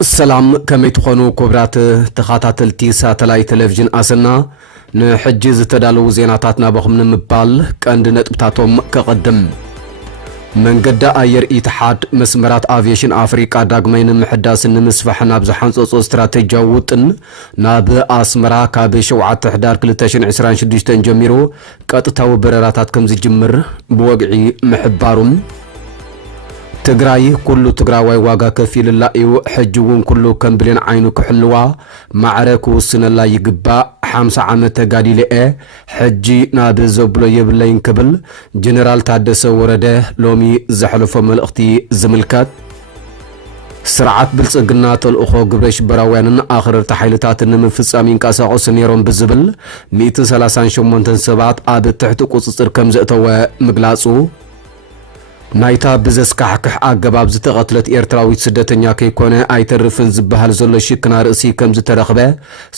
السلام كما تخونو كبرات تخاتاتلتي ساتلاي تلفزيون أسنا نحجز تدالو زيناتاتنا بخمن مبال كاند نتبتاتهم كقدم من قد اير اتحاد مسمرات افيشن افريكا داغمين محداس نمسفحنا بزحانصو استراتيجيا وطن ناب اسمرا كاب شوعة حدار 2026 جميرو قطتاو برراتات كم زجمر بوقعي محبارم تግራይ ኩሉ ትግራዋይ ዋጋ ከፊል ላዩ ሕጅውን ኩሉ ከምብልን ዓይኑ ክሕልዋ ማዕረኩ ስነላ ይግባ 50 ዓመት ተጋዲለኤ ሕጂ ናብ ዘብሎ የብለይን ክብል ጀነራል ታደሰ ወረደ ሎሚ ዘሕልፎ መልእኽቲ ዝምልከት ስርዓት ብልጽግና ተልእኾ ግብረሽ በራውያንን አኽረርተ ኃይልታትን ንምፍጻም ይንቀሳቀሱ ነይሮም ብዝብል 138 ሰባት ኣብ ትሕቲ ቁጽጽር ከም ዘእተወ ምግላጹ ናይታ ብዘስካሕክሕ አገባብ ዝተቐትለት ኤርትራዊት ስደተኛ ከይኮነ አይተርፍን ዝበሃል ዘሎ ሽክና ርእሲ ከም ዝተረኽበ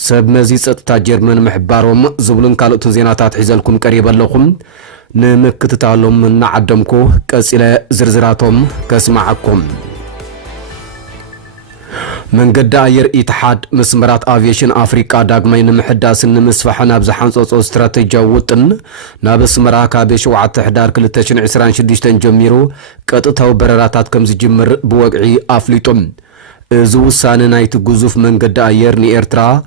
ሰብ መዚ ጸጥታ ጀርመን ምሕባሮም ዝብሉን ካልኦት ዜናታት ሒዘልኩም ቀሪበለኹም ንምክትታሎም እናዓደምኩ ቀጺለ ዝርዝራቶም ከስማዓኩም من قد اير اتحاد مسمرات افيشن افريكا داغمين محداس نمسفحنا بزحانصو استراتيجيا وطن ناب سمرا كاب شوعة حدار 2026 جميرو قطتاو برراتات كم زجمر بوقعي افليتم زوسان نايت جوزوف من قد اير ني ارترا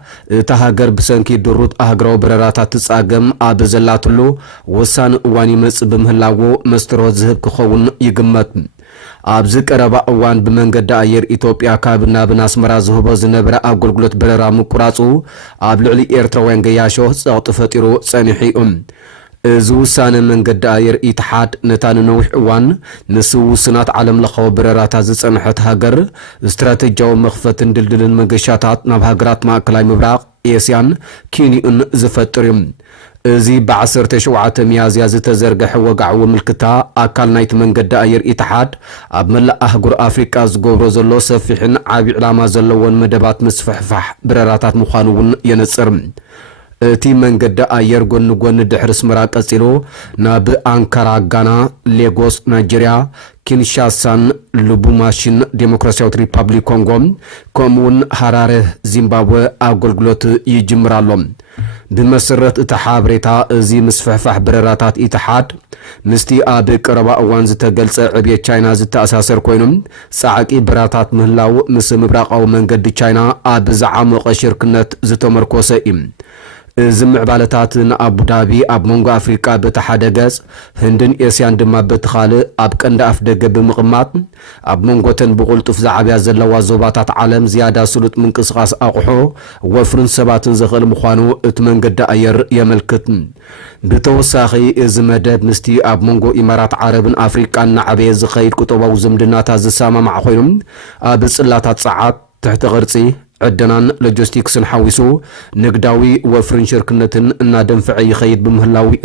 تهاجر بسنكي دروت اهجراو برراتات تصاغم ابزلاتلو وسان واني مص بمهلاو مسترو زهب كخون يغمت አብዝ ቀረባ እዋን በመንገድ አየር ኢትዮጵያ ካብና በናስመራ ዝህቦ ዝነበረ አገልግሎት በረራ ምቁራጹ ኣብ ልዕሊ ኤርትራውያን ገያሾ ጸጥ ፈጢሩ ጸኒሒኡም ዝውሳነ መንገድ አየር ኢትሓድ ነታን ነውሕ እዋን ንስውስናት ዓለም ለኸው በረራታት ዝጸንሐት ሃገር ስትራቴጂያዊ መኽፈትን ድልድልን መገሻታት ናብ ሃገራት ማእከላይ ምብራቅ ኤስያን ኬንያን ዝፈጥር زي بعصر تشوعة ميازيا زتزرقح وقعو ملكتا أكال نايت من قد أير إتحاد أبملا أهجر أفريقيا زقوبرو زلو سفحن عابي علامة زلوون مدبات مسفحفح برراتات مخانون ينصرم تي من قد أير قن دحرس مراك أسيلو ناب أنكارا غانا ليغوس نيجيريا كينشاسان لوبوماشين ديمقراطية ريبابليك كونغو كومون حراره زيمبابوي أغلغلوت يجمرالوم بمسرت اتحابريتا زي مسفحفح برراتات اتحاد مستي اب قربا اوان زتገልጸ ዕብየ ቻይና ዝተኣሳሰር ኮይኖም ጻዕቂ ብራታት ምህላው ምስ ምብራቃው መንገዲ ቻይና ኣብ ዝዓመቐ ሽርክነት ዝተመርኮሰ እዩ ዝምዕባለታት ንአቡዳቢ ኣብ መንጎ አፍሪካ በተሓደገጽ ህንድን ኤስያን ድማ በተኻለ ኣብ ቀንዲ ኣፍ ደገ ብምቕማጥ ኣብ መንጎተን ብቁልጡፍ ዛዕብያ ዘለዋ ዞባታት ዓለም ዝያዳ ስሉጥ ምንቅስቃስ ኣቑሑ ወፍርን ሰባትን ዝኽእል ምዃኑ እቲ መንገዲ ኣየር የመልክት ብተወሳኺ እዚ መደብ ምስቲ ኣብ መንጎ ኢማራት ዓረብን ኣፍሪቃን ናዕበየ ዝኸይድ ቁጠባዊ ዝምድናታት ዝሰማማዕ ኮይኖም ኣብ ጽላታት ጸዓት ትሕቲ ቅርጺ عدنان لوجستيكسن حويسو نقداوي وفرن شركنتن انا دنفع يخيد بمهلاوي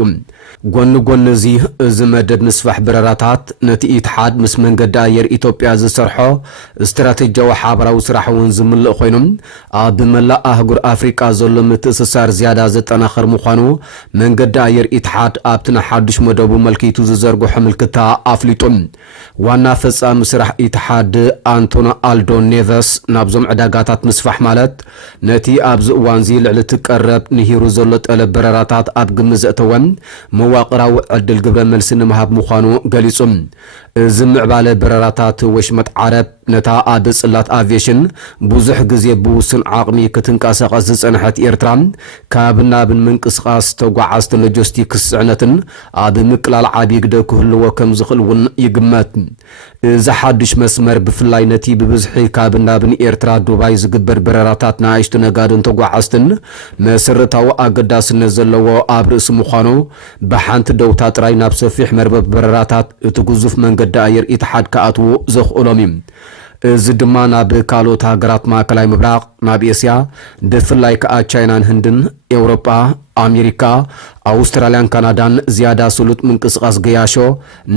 قون نزي زمدد نسفح برراتات نتي اتحاد مسمن قد اير ايتوبيا زسرحو استراتيجيا وحابرا وسرحون زمن لأخوينم بملا اهجر افريكا ظلم تسسار زيادة زتنا خر مخانو من قد اير اتحاد ابتنا حادش مدوبو ملكيتو زرقو حملكتا افليتون وانا فصام سرح اتحاد انتونا الدو نيفس نابزوم عداقاتات مسفح مالت نتي ابز وانزي لعلت قرب نهيرو زلط على برراتات اب جمزتون مواقراو عدل قبل ملسن مهاب مخانو قليصم زمع بالي برراتات وشمت عرب نتا اب صلات افيشن بوزح غزي بوسن عقمي كتنقاسقس صنحت ايرترام كابنا بن منقسقاس توغعست لوجستيكس عنتن اب مقلال عابي قد كهلو كم زخلون يغمت زحادش مسمر بفلاي نتي ببزحي كابنا بن ايرترا دوباي زغبر برراتات نايشت نغادن توغعستن مسرتاو اقداس نزلو ابرس مخانو بحانت دوتا تراي ناب سفيح مربب برراتات تغزف منقد اير اتحاد كاتو زخولوميم زدما ناب كالوت هاجرات ማዕከላዊ ምብራቅ ናብ ኤስያ ብፍላይ ከኣ ቻይናን ህንድን ኤውሮጳ አሜሪካ አውስትራሊያን ካናዳን ዝያዳ ስሉጥ ምንቅስቃስ ገያሾ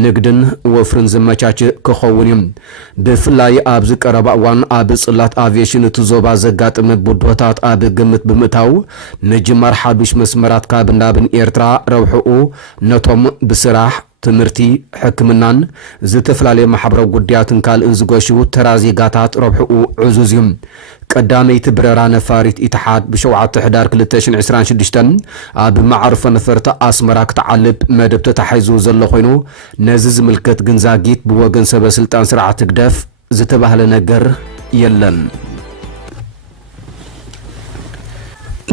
ንግድን ወፍርን ዝመቻች ክኸውን ብፍላይ ኣብ ዝቀረባ እዋን ኣብ ጽላት አቪዬሽን ትዞባ ዘጋጥም ቡድሆታት ኣብ ግምት ብምእታው ንጅማር ሓዱሽ መስመራት ካብ ናብን ኤርትራ ረብሑኡ ነቶም ብስራሕ ትምህርቲ ሕክምናን ዝተፈላልየ ማሕበራዊ ጉዳያትን ካልእን ዝገሹ ተራዜጋታት ረብሕኡ ዕዙዝዮም ቀዳመይቲ ብረራ ነፋሪት ኢትሓድ ብ7 ሕዳር 2026 ኣብ ማዕርፎ ነፈርቲ ኣስመራ ክትዓልብ መደብ ተታሒዙ ዘሎ ኮይኑ ነዚ ዝምልከት ግንዛጊት ብወገን ሰበስልጣን ስርዓት ግደፍ ዝተባህለ ነገር የለን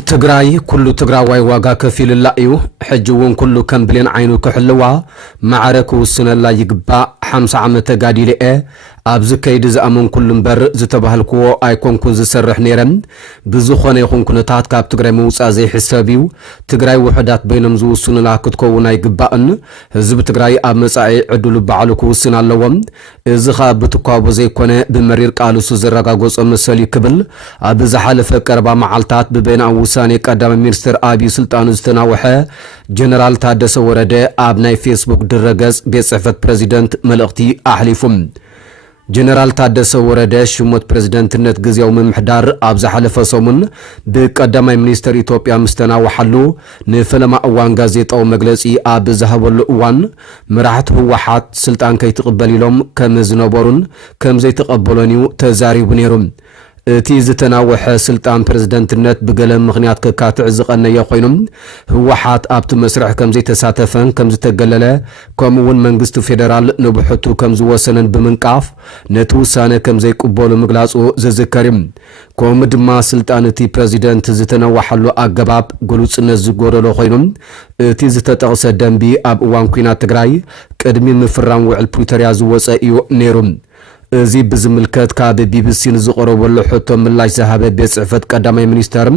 ትግራይ ኩሉ ትግራዋይ ዋጋ ከፊልላ እዩ ሕጂ እውን ኩሉ ከም ብሌን ዓይኑ ክሕልዋ ማዕረክ ውስነላ ይግባእ 50 ዓመት ተጋዲልአ ኣብዚ ከይዲ ዝኣመን ኩሉ እምበር ዝተባህልክዎ ኣይኮንኩን ዝሰርሕ ነይረን ብዝኾነ ይኹን ኩነታት ካብ ትግራይ ምውፃእ ዘይሕሰብ እዩ ትግራይ ውሕዳት በይኖም ዝውስኑላ ክትከውን ኣይግባእን ህዝቢ ትግራይ ኣብ መጻኢ ዕድሉ ባዕሉ ክውስን ኣለዎም እዚ ኸ ብትኳቦ ዘይኮነ ብመሪር ቃልሱ ዘረጋገጾ መሰል ክብል ኣብ ዝሓለፈ ቀረባ መዓልታት ብበይና ውሳኔ ቀዳማይ ሚኒስትር አብይ ስልጣኑ ዝተናወሐ ጀነራል ታደሰ ወረደ ኣብ ናይ ፌስቡክ ድረገጽ ቤት ጽሕፈት ፕሬዚደንት መልእኽቲ ኣሕሊፉም ጀነራል ታደሰ ወረደ ሽሞት ፕሬዝደንትነት ግዚያዊ ምምሕዳር ኣብ ዝሓለፈ ሰሙን ብቀዳማይ ሚኒስትር ኢትዮጵያ ምስተናወሓሉ ንፈለማ እዋን ጋዜጣዊ መግለጺ ኣብ ዝሃበሉ እዋን መራሕቲ ህወሓት ስልጣን ከይትቕበል ኢሎም ከም ዝነበሩን ከም ዘይተቐበሉን እዩ ተዛሪቡ ነይሩ እቲ ዝተናወሐ ስልጣን ፕሬዝደንትነት ብገለ ምኽንያት ከካትዕ ዝቐነየ ኮይኖም ህወሓት ኣብቲ መስርሕ ከም ዘይተሳተፈን ከም ዝተገለለ ከምኡውን መንግስቲ ፌደራል ንብሕቱ ከም ዝወሰነን ብምንቃፍ ነቲ ውሳነ ከም ዘይቅበሉ ምግላጹ ዝዝከር እዩ ከምኡ ድማ ስልጣን እቲ ፕሬዝደንት ዝተነዋሓሉ ኣገባብ ግሉጽነት ዝጎደሎ ኮይኖም እቲ ዝተጠቕሰ ደንቢ ኣብ እዋን ኩናት ትግራይ ቅድሚ ምፍራም ውዕል ፕሪቶሪያ ዝወፀ እዩ ነይሩ እዚ ብዝምልከት ካብ ቢቢሲ ዝቀረበሉ ሕቶ ምላሽ ዝሃበ ቤት ጽሕፈት ቀዳማይ ሚኒስተር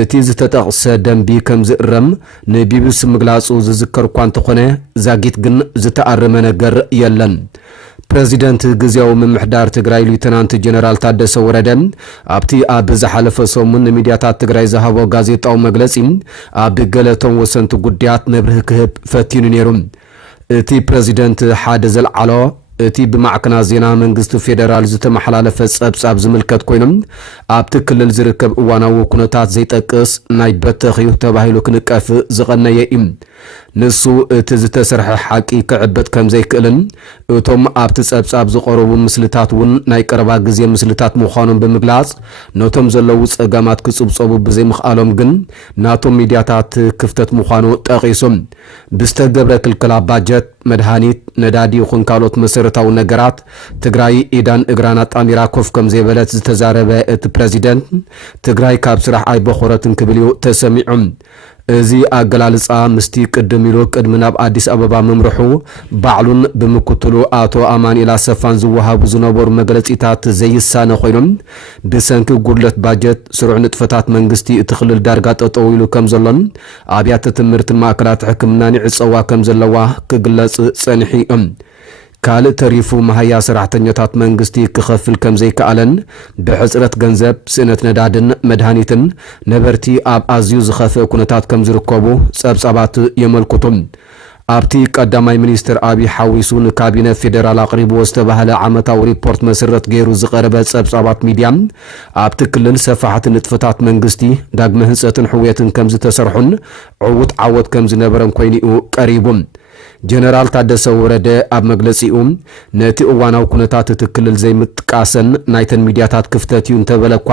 እቲ ዝተጠቕሰ ደንቢ ከም ዝእረም ንቢቢሲ ምግላጹ ዝዝከር እኳ እንተኾነ ዛጊት ግን ዝተኣረመ ነገር የለን ፕሬዚደንት ግዚያዊ ምምሕዳር ትግራይ ሌተናንት ጀነራል ታደሰ ወረደ ኣብቲ ኣብ ዝሓለፈ ሰሙን ሚድያታት ትግራይ ዝሃቦ ጋዜጣዊ መግለጺ ኣብ ገለቶም ወሰንቲ ጉዳያት መብርህ ክህብ ፈቲኑ ነይሩ እቲ ፕሬዚደንት ሓደ ዘልዓሎ እቲ ብማዕከናት ዜና መንግስቲ ፌደራል ዝተመሓላለፈ ጸብጻብ ዝምልከት ኮይኖም ኣብቲ ክልል ዝርከብ እዋናዊ ኩነታት ዘይጠቅስ ናይ በተኺ ተባሂሉ ክንቀፍ ዝቐነየ እዩ ንሱ እቲ ዝተሰርሐ ሓቂ ክዕበት ከም ዘይክእልን እቶም ኣብቲ ጸብጻብ ዝቐረቡ ምስልታት እውን ናይ ቀረባ ግዜ ምስልታት ምዃኖም ብምግላጽ ነቶም ዘለዉ ጸጋማት ክጽብጸቡ ብዘይምኽኣሎም ግን ናቶም ሚድያታት ክፍተት ምዃኑ ጠቒሶም ብዝተገብረ ክልከላ ባጀት መድሃኒት ነዳዲ ይኹን ካልኦት መሰረታዊ ነገራት ትግራይ ኢዳን እግራና ጣሚራ ኮፍ ከም ዘይበለት ዝተዛረበ እቲ ፕሬዚደንት ትግራይ ካብ ስራሕ ኣይበኾረትን ክብል እዩ ተሰሚዑም እዚ ኣገላልጻ ምስቲ ቅድም ኢሉ ቅድሚ ናብ ኣዲስ ኣበባ መምርሑ ባዕሉን ብምክትሉ ኣቶ ኣማኒኤል ኣሰፋን ዝወሃቡ ዝነበሩ መግለጺታት ዘይሳነ ኮይኖም ብሰንኪ ጉድለት ባጀት ስሩዕ ንጥፈታት መንግስቲ እቲ ክልል ዳርጋ ጠጠው ኢሉ ከም ዘሎን ኣብያተ ትምህርትን ማእከላት ሕክምናን ይዕፀዋ ከም ዘለዋ ክግለጽ ጸኒሑ እዮም ካልእ ተሪፉ መሃያ ሰራሕተኛታት መንግስቲ ክኸፍል ከም ዘይከኣለን ብሕጽረት ገንዘብ ስእነት ነዳድን መድሃኒትን ነበርቲ ኣብ ኣዝዩ ዝኸፍአ ኩነታት ከም ዝርከቡ ጸብጻባት የመልክቱም ኣብቲ ቀዳማይ ሚኒስትር አብይ ሓዊሱ ንካቢነ ፌደራል ኣቕሪብዎ ዝተባህለ ዓመታዊ ሪፖርት መሰረት ገይሩ ዝቐረበ ጸብጻባት ሚድያ ኣብቲ ክልል ሰፋሕቲ ንጥፈታት መንግስቲ ዳግመ ህንጸትን ሕውየትን ከም ዝተሰርሑን ዕውት ዓወት ከም ዝነበረን ኮይኑ ቀሪቡ ጀነራል ታደሰ ወረደ ኣብ መግለጺኡ ነቲ እዋናዊ ኩነታት እቲ ክልል ዘይምጥቃሰን ናይተን ሚድያታት ክፍተት እዩ እንተበለኳ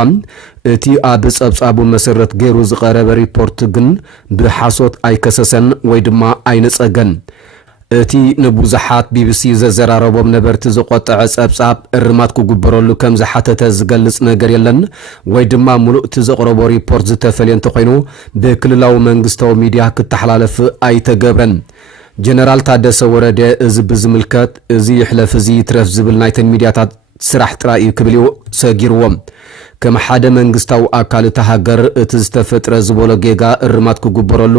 እቲ ኣብ ጸብጻቡ መሰረት ገይሩ ዝቐረበ ሪፖርት ግን ብሓሶት ኣይከሰሰን ወይ ድማ ኣይነጸገን እቲ ንብዙሓት ቢቢሲ ዘዘራረቦም ነበርቲ ዝቆጠዐ ጸብጻብ እርማት ክግበረሉ ከም ዝሓተተ ዝገልጽ ነገር የለን ወይ ድማ ሙሉእ እቲ ዘቕረቦ ሪፖርት ዝተፈልየ እንተኮይኑ ብክልላዊ መንግስታዊ ሚድያ ክተሓላለፍ ኣይተገብረን ጀነራል ታደሰ ወረደ እዚ ብዝምልከት እዚ ይሕለፍ እዚ ይትረፍ ዝብል ናይተን ሚድያታት ስራሕ ጥራይ ክብል እዩ ሰጊርዎም ከም ሓደ መንግስታዊ ኣካል ተሃገር እቲ ዝተፈጥረ ዝበሎ ጌጋ እርማት ክግበረሉ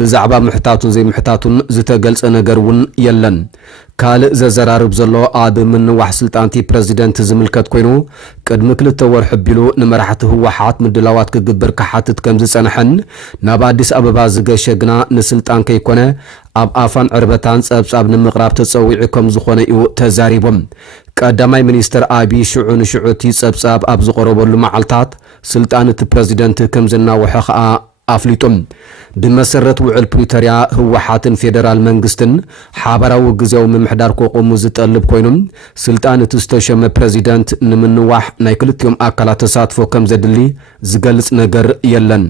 ብዛዕባ ምሕታቱን ዘይምሕታቱን ዝተገልጸ ነገር እውን የለን ካልእ ዘዘራርብ ዘሎ ኣብ ምንዋሕ ስልጣንቲ ፕሬዚደንት ዝምልከት ኮይኑ ቅድሚ 2 ወርሒ ኣቢሉ ንመራሕቲ ህወሓት ምድላዋት ክግበር ክሓትት ከም ዝጸንሐን ናብ ኣዲስ ኣበባ ዝገሸ ግና ንስልጣን ከይኮነ ኣብ ኣፋን ዕርበታን ጸብጻብ ንምቕራብ ተጸዊዑ ከም ዝኾነ እዩ ተዛሪቦም ቀዳማይ ሚኒስትር አብይ ሽዑ ንሽዑ እቲ ጸብጻብ ኣብ ዝቐረበሉ መዓልታት ስልጣን እቲ ፕሬዚደንት ከም ዝናወሐ ኸኣ ኣፍሊጦም ብመሰረት ውዕል ፕሪቶሪያ ህወሓትን ፌደራል መንግስትን ሓበራዊ ግዜያዊ ምምሕዳር ከቆሙ ዝጠልብ ኮይኖም ስልጣን እቲ ዝተሸመ ፕሬዚደንት ንምንዋሕ ናይ ክልቲኦም ኣካላት ተሳትፎ ከም ዘድሊ ዝገልጽ ነገር የለን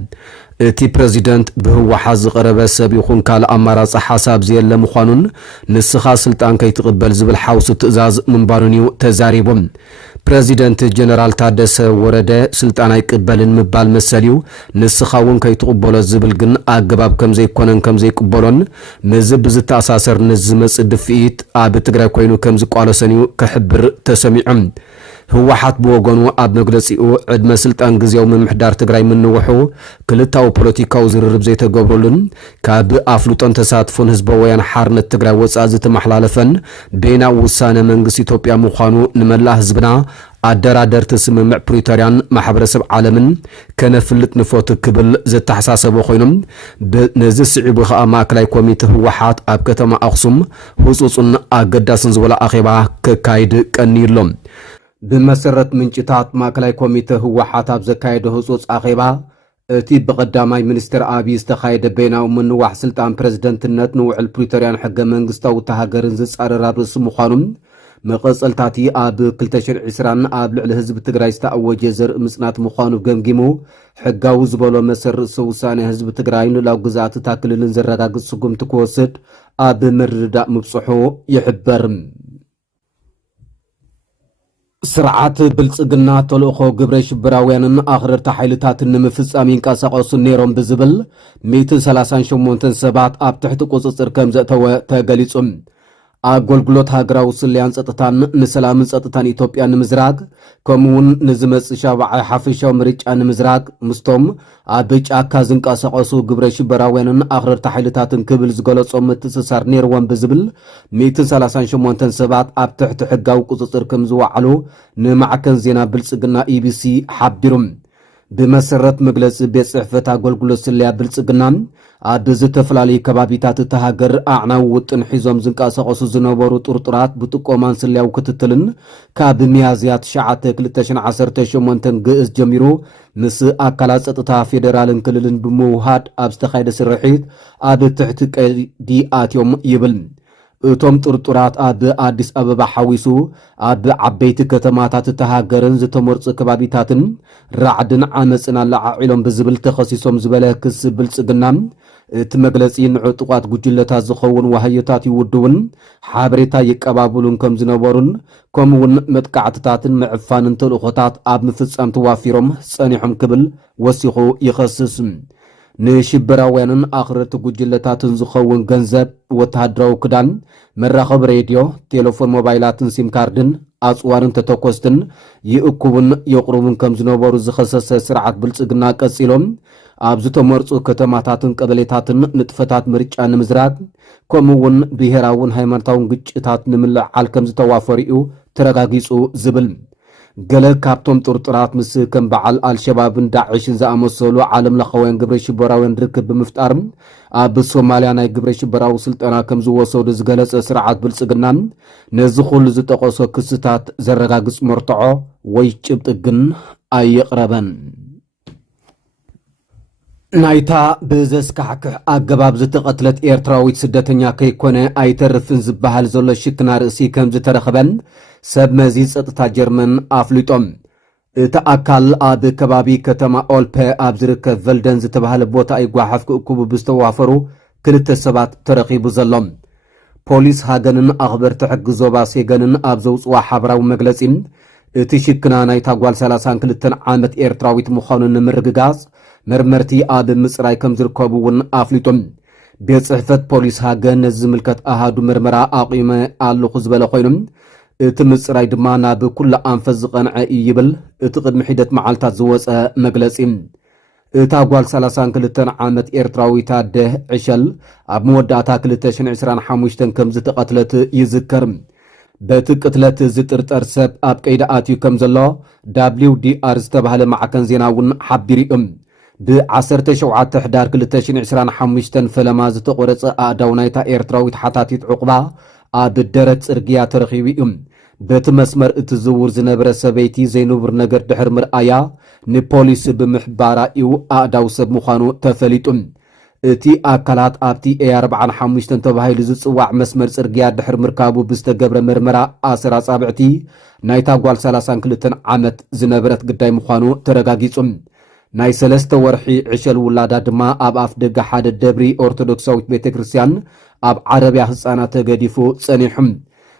እቲ ፕሬዚደንት ብህወሓት ዝቐረበ ሰብ ይኹን ካልእ ኣማራፂ ሓሳብ ዘየለ ምዃኑን ንስኻ ስልጣን ከይትቕበል ዝብል ሓውሲ ትእዛዝ ምንባሩን እዩ ተዛሪቦም ፕሬዚደንት ጀነራል ታደሰ ወረደ ስልጣን ኣይቅበልን ምባል መሰልዩ ንስኻ እውን ከይትቕበሎ ዝብል ግን ኣገባብ ከም ዘይኮነን ከም ዘይቅበሎን ምዝ ብዝተኣሳሰር ንዝመጽእ ድፍኢት ኣብ ትግራይ ኮይኑ ከም ዝቋለሰን እዩ ክሕብር ተሰሚዖም ህወሓት ብወገኑ ኣብ መግለጺኡ ዕድመ ስልጣን ግዜያዊ ምምሕዳር ትግራይ ምንውሑ ክልታዊ ፖለቲካዊ ዝርርብ ዘይተገብረሉን ካብ ኣፍልጦን ተሳትፎን ህዝቢ ወያነ ሓርነት ትግራይ ወጻኢ ዝተመሓላለፈን ቤናዊ ውሳነ መንግስቲ ኢትዮጵያ ምዃኑ ንመላእ ህዝብና ኣደራደርቲ ስምምዕ ፕሪቶሪያን ማሕበረሰብ ዓለምን ከነፍልጥ ንፎቱ ክብል ዝተሓሳሰበ ኮይኖም ነዚ ስዒቡ ከዓ ማእከላይ ኮሚቴ ህወሓት ኣብ ከተማ ኣክሱም ህፁፅን ኣገዳስን ዝበለ ኣኼባ ክካይድ ቀኒዩሎም ብመሰረት ምንጭታት ማእከላይ ኮሚቴ ህወሓት ኣብ ዘካየደ ህፁፅ ኣኼባ እቲ ብቀዳማይ ሚኒስትር ኣብይ ዝተኻየደ ቤናዊ ምንዋሕ ስልጣን ፕሬዝደንትነት ንውዕል ፕሪቶሪያን ሕገ መንግስታዊ ተሃገርን ዝጻረር ኣብ ርእሲ ምዃኑን መቐጸልታቲ ኣብ 2020 ኣብ ልዕሊ ህዝቢ ትግራይ ዝተኣወጀ ዘርኢ ምጽናት ምዃኑ ገምጊሙ ሕጋዊ ዝበሎ መሰር ርእሰ ውሳነ ህዝቢ ትግራይ ንላው ግዛኣት እታ ክልልን ዘረጋግጽ ስጉምቲ ክወስድ ኣብ ምርድዳእ ምብጽሑ ይሕበር ስርዓት ብልጽግና ተልእኾ ግብረ ሽብራውያንን ኣኽረርቲ ሓይልታትን ንምፍጻም ይንቀሳቐሱ ነይሮም ብዝብል 138 ሰባት ኣብ ትሕቲ ቁፅፅር ከም ዘእተወ ተገሊጹ ኣገልግሎት ሃገራዊ ስልያን ጸጥታን ንሰላምን ጸጥታን ኢትዮጵያ ንምዝራግ ከምኡውን ንዝመጽእ ሻብዓይ ሓፈሻዊ ምርጫ ንምዝራግ ምስቶም ኣብ ጫካ ዝንቀሳቐሱ ግብረ ሽበራውያንን ኣኽረርቲ ሓይልታትን ክብል ዝገለጾም ምትእስሳር ነይርዎም ብዝብል 138 ሰባት ኣብ ትሕቲ ሕጋዊ ቁፅፅር ከም ዝወዓሉ ንማዕከን ዜና ብልጽግና ኢቢሲ ሓቢሮም ብመሰረት መግለጺ ቤት ጽሕፈት ኣገልግሎት ስልያ ብልጽግና ኣብ ዝተፈላለዩ ከባቢታት እቲ ሃገር ኣዕናዊ ውጥን ሒዞም ዝንቀሳቐሱ ዝነበሩ ጥርጡራት ብጥቆማን ስልያዊ ክትትልን ካብ ሚያዝያ 9 2018 ግእዝ ጀሚሩ ምስ ኣካላት ጸጥታ ፌደራልን ክልልን ብምውሃድ ኣብ ዝተኻየደ ስርሒት ኣብ ትሕቲ ቀይዲ ኣትዮም ይብል እቶም ጥርጡራት ኣብ ኣዲስ ኣበባ ሓዊሱ ኣብ ዓበይቲ ከተማታት ተሃገርን ዝተመርጹ ከባቢታትን ራዕድን ዓመፅን ኣላዓዒሎም ብዝብል ተኸሲሶም ዝበለ ክስ ብልጽግና እቲ መግለጺ ንዕጡቋት ጉጅለታት ዝኸውን ዋህዮታት ይውድውን ሓበሬታ ይቀባበሉን ከም ዝነበሩን ከምኡውን መጥቃዕትታትን ምዕፋንን ተልእኾታት ኣብ ምፍጻም ተዋፊሮም ጸኒሖም ክብል ወሲኹ ይኸስስ ንሽበራውያንን ኣኽረርቲ ጉጅለታትን ዝኸውን ገንዘብ ወተሃደራዊ ክዳን መራኸቢ ሬድዮ ቴሌፎን ሞባይላትን ሲም ካርድን ኣጽዋርን ተተኮስትን ይእኩቡን የቕርቡን ከም ዝነበሩ ዝኸሰሰ ስርዓት ብልጽግና ቀጺሎም ኣብ ዝተመርጹ ከተማታትን ቀበሌታትን ንጥፈታት ምርጫ ንምዝራግ ከምኡውን ብሄራውን ሃይማኖታውን ግጭታት ንምልዓል ከም ዝተዋፈሩ እዩ ተረጋጊጹ ዝብል ገለ ካብቶም ጥርጡራት ምስ ከም በዓል አልሸባብን ዳዕሽን ዝኣመሰሉ ዓለም ለኸውያን ግብረ ሽበራውያን ርክብ ብምፍጣር ኣብ ሶማልያ ናይ ግብረ ሽበራዊ ስልጠና ከም ዝወሰዱ ዝገለጸ ስርዓት ብልጽግና ነዚ ኩሉ ዝጠቐሶ ክስታት ዘረጋግጽ መርትዖ ወይ ጭብጢ ግን ኣይቕረበን ናይታ ብዘስካሕክሕ ኣገባብ ዝተቐትለት ኤርትራዊት ስደተኛ ከይኮነ ኣይተርፍን ዝበሃል ዘሎ ሽክና ርእሲ ከም ዝተረኸበን ሰብ መዚ ጸጥታ ጀርመን ኣፍሊጦም እቲ ኣካል ኣብ ከባቢ ከተማ ኦልፔ ኣብ ዝርከብ ቨልደን ዝተባሃለ ቦታ ይጓሓፍ ክእክቡ ብዝተዋፈሩ ክልተ ሰባት ተረኺቡ ዘሎም ፖሊስ ሃገንን ኣኽበርቲ ሕጊ ዞባ ሴገንን ኣብ ዘውፅዋ ሓበራዊ መግለጺ እቲ ሽክና ናይታ ጓል 32 ዓመት ኤርትራዊት ምዃኑ ንምርግጋጽ መርመርቲ ኣብ ምጽራይ ከም ዝርከቡ እውን ኣፍሊጦም ቤት ጽሕፈት ፖሊስ ሃገን ነዚ ዝምልከት ኣሃዱ ምርመራ ኣቂመ ኣለኹ ዝበለ ኮይኖም እቲ ምጽራይ ድማ ናብ ኩሉ ኣንፈት ዝቐንዐ እዩ ይብል እቲ ቅድሚ ሒደት መዓልታት ዝወፀ መግለጺ እታ ጓል 32 ዓመት ኤርትራዊት ኣደ ዕሸል ኣብ መወዳእታ 2025 ከም ዝተቐትለት ይዝከር በቲ ቅትለት ዝጥርጠር ሰብ ኣብ ቀይዲ ኣትዩ ከም ዘሎ WDR ዝተባሃለ ማዕከን ዜና እውን ሓቢሩ እዮም ብ17 ሕዳር 2025 ፈለማ ዝተቆረፀ ኣእዳው ናይታ ኤርትራዊት ሓታቲት ዕቁባ ኣብ ደረት ጽርግያ ተረኺቡ እዩ بتمسمر اتزور زنبر سبيتي زينوبر نجر دحر مرآيا نبوليس بمحبارا إيو أعداو سب مخانو تفليتم اتي أكالات آبتي ايارب عن حموشتن تبهاي لزوصواع مسمر سرقيا دحر مركابو بستقبر مرمرا آسرا صابعتي نايتا قوال سلاسان كلتن عامت زنبرت قداي مخانو ترقاقيتم ناي سلسته ورحي عشل ولادا دما اب اف دغ حد دبري اورثودوكساويت بيتكريستيان اب عربيا حصانا تغديفو صنيحم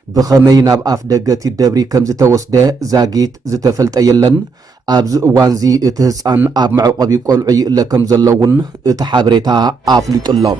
بخمي ناب اف دغتي دبري كم زتوسده زاغيت زتفلط يلن اب زوانزي اتهصان اب معقبي قلعي لكم زلون اتحابريتا افليطلهم